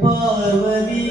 Parvati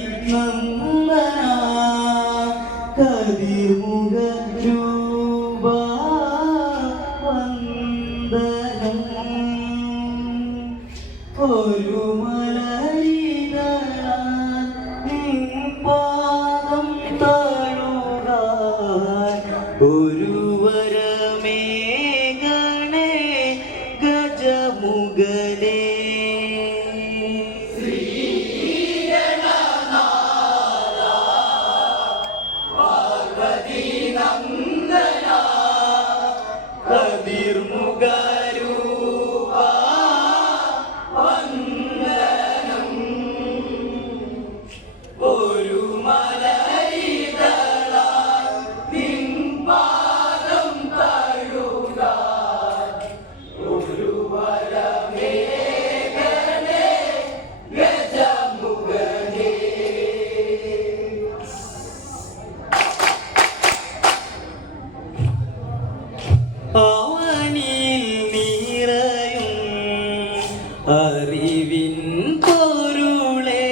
അറിവിൻ പൊരുളേ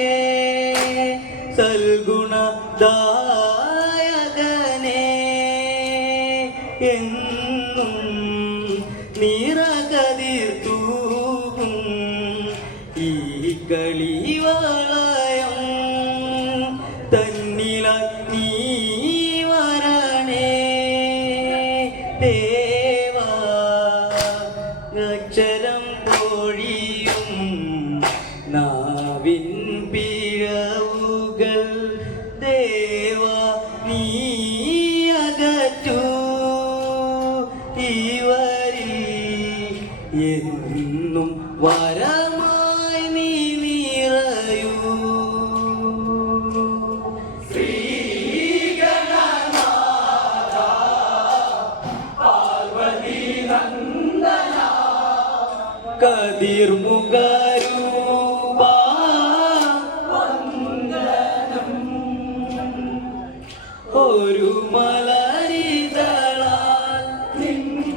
സൽഗുണദായകനേ എന്നും നിറകതിർ തൂകും ഈ കളിവളയം. തന്നില വരണേ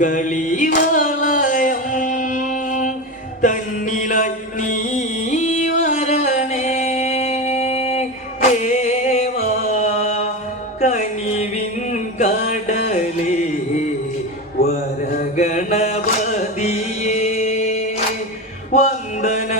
കളിവളയം. തന്നിലായി നീ ദേവാ കനിവിൻ കടലേ വരഗണപതിയേ. വന്ദന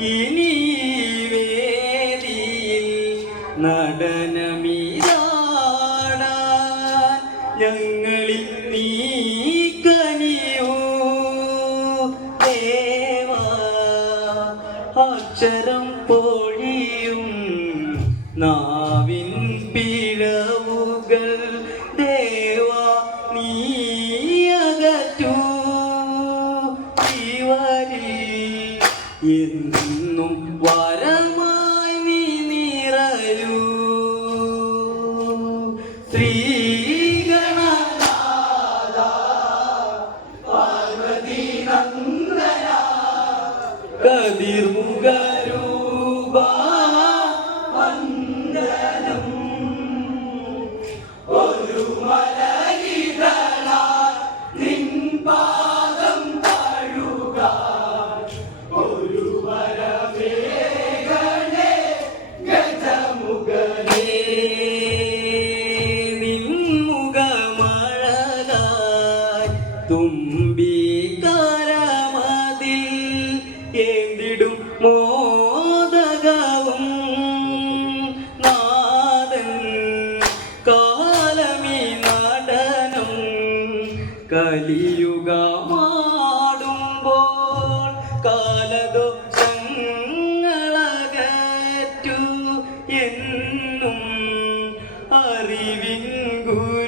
E Vinh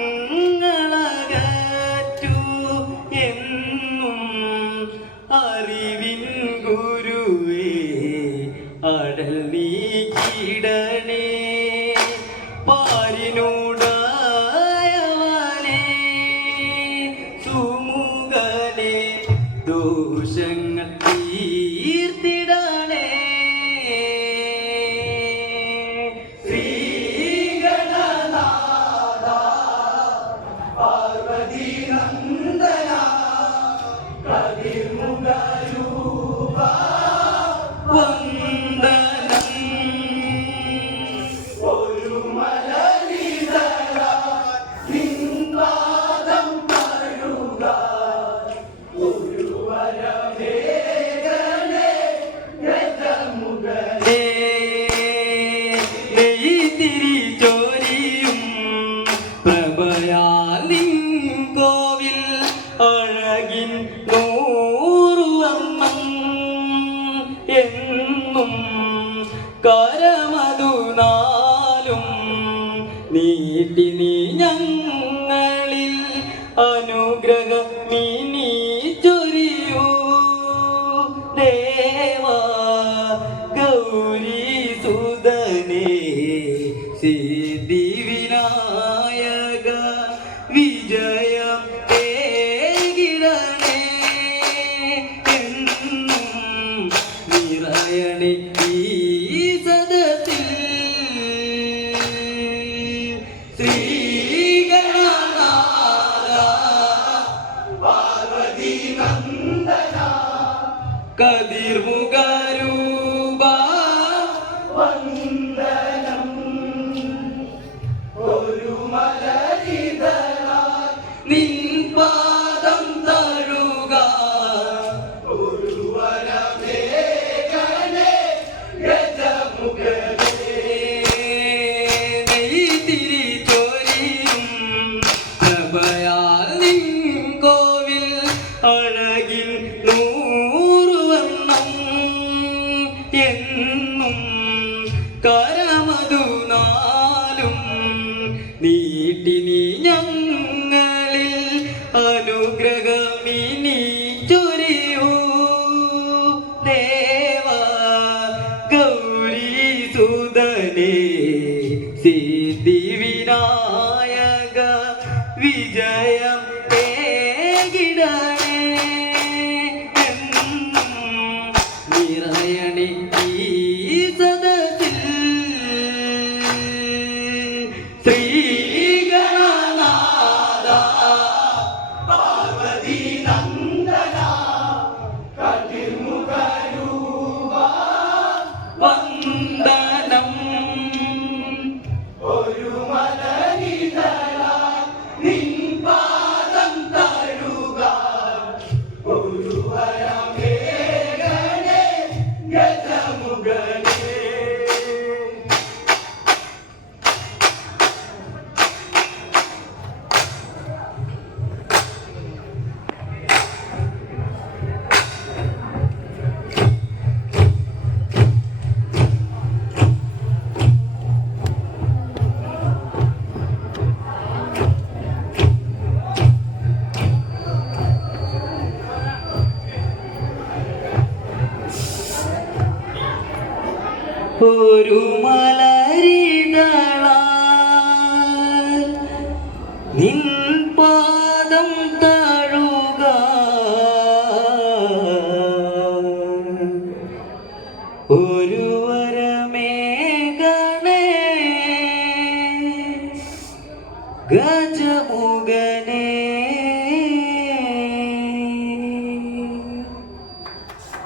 ഭാരമതു നാലും നീട്ടി നീ ഞങ്ങൾ എന്നും കരമതു നാലും നീട്ടി നീ ഞങ്ങളിൽ അനുഗ്രഹമിനി ചൊരിയോ. ദേവ ഗൗരി സുതനേ സിദ്ധി വിനായക വിജയം ഏകിടണേ 您